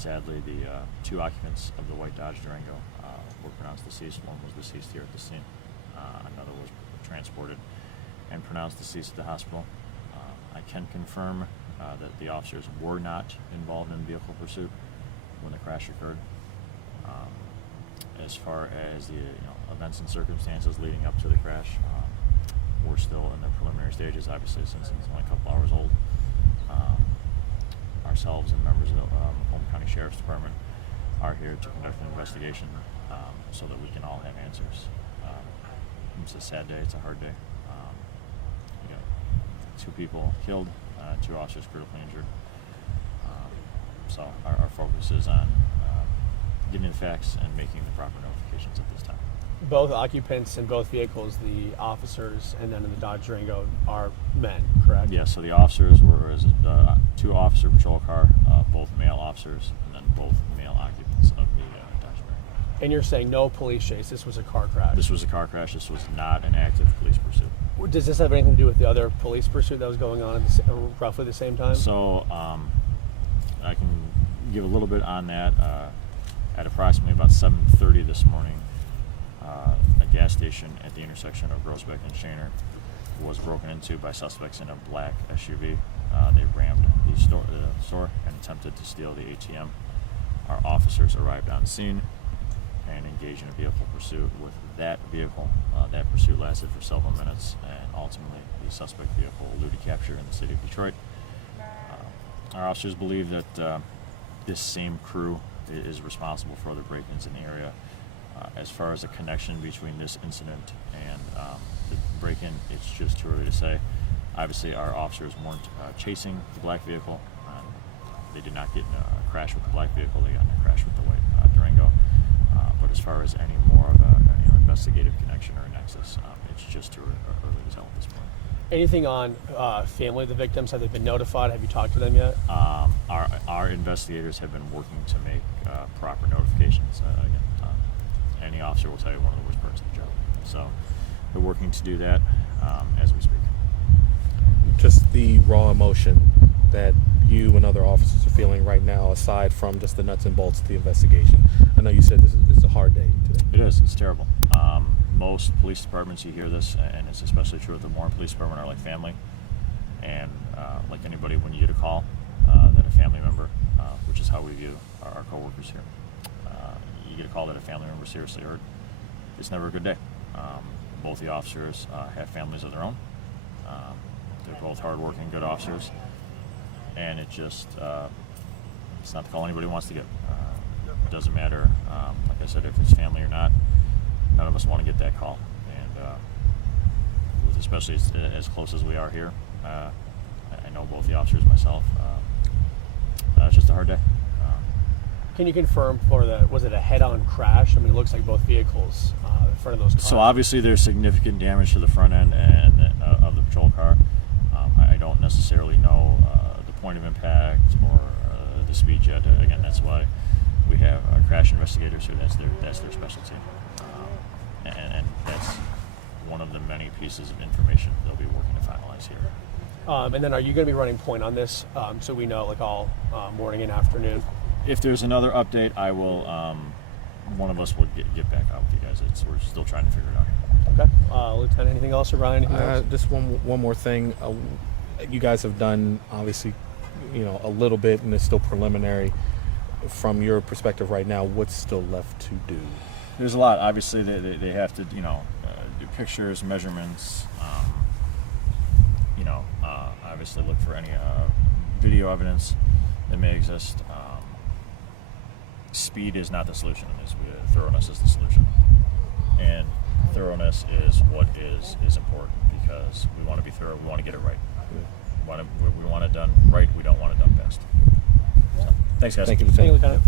sadly, the two occupants of the white Dodge Durango were pronounced deceased. One was deceased here at the scene. Another was transported and pronounced deceased at the hospital. I can confirm that the officers were not involved in vehicle pursuit when the crash occurred. As far as the events and circumstances leading up to the crash, we're still in the preliminary stages, obviously, since it's only a couple hours old. Ourselves and members of the Macomb County Sheriff's Department are here to conduct an investigation so that we can all have answers. It's a sad day. It's a hard day. We got 2 people killed, 2 officers critically injured. So our focus is on getting the facts and making the proper notifications at this time. Both occupants in both vehicles, the officers and then in the Dodge Durango, are men, correct? Yeah, so the officers were 2 officer patrol car, both male officers, and then both male occupants of the Dodge Durango. And you're saying no police chase, this was a car crash? This was a car crash. This was not an active police pursuit. Does this have anything to do with the other police pursuit that was going on at roughly the same time? So I can give a little bit on that. At approximately about 7:30 this morning, a gas station at the intersection of Groesbeck and Schoenherr was broken into by suspects in a black SUV. They rammed the store and attempted to steal the ATM. Our officers arrived on scene and engaged in a vehicle pursuit with that vehicle. That pursuit lasted for several minutes, and ultimately the suspect vehicle eluded capture in the city of Detroit. Our officers believe that this same crew is responsible for other break-ins in the area. As far as the connection between this incident and the break-in, it's just too early to say. Obviously, our officers weren't chasing the black vehicle. They did not get in a crash with the black vehicle. They got in a crash with the white Durango. But as far as any more of an investigative connection or a nexus, it's just too early to tell at this point. Anything on family of the victims? Have they been notified? Have you talked to them yet? Our investigators have been working to make proper notifications. Again, any officer will tell you one of the worst parts of the job. So they're working to do that as we speak. Just the raw emotion that you and other officers are feeling right now, aside from just the nuts and bolts of the investigation. I know you said this is a hard day today. It is. It's terrible. Most police departments, you hear this, and it's especially true at the Warren Police Department, are like family. And like anybody, when you get a call that a family member, which is how we view our coworkers here, you get a call that a family member seriously hurt, it's never a good day. Both the officers have families of their own. They're both hardworking, good officers. And it just, it's not the call anybody wants to get. It doesn't matter, like I said, if it's family or not. None of us want to get that call, and with especially as close as we are here, I know both the officers, myself. It's just a hard day. Can you confirm was it a head-on crash? I mean, it looks like both vehicles in front of those cars. So obviously there's significant damage to the front end of the patrol car. I don't necessarily know the point of impact or the speed jet. Again, that's why we have crash investigators who that's their specialty. And that's one of the many pieces of information they'll be working to finalize here. And then are you going to be running point on this so we know, like, all morning and afternoon? If there's another update, I will, one of us will get back out with you guys. We're still trying to figure it out here. Okay. Lieutenant, anything else, or Ryan, anything else? Just one more thing. You guys have done, obviously, a little bit, and it's still preliminary. From your perspective right now, what's still left to do? There's a lot. Obviously, they have to, do pictures, measurements, obviously look for any video evidence that may exist. Speed is not the solution in this. Thoroughness is the solution. And thoroughness is what is important, because we want to be thorough. We want to get it right. We want it done right. We don't want it done fast. So, thanks, guys. Thank you, Lieutenant.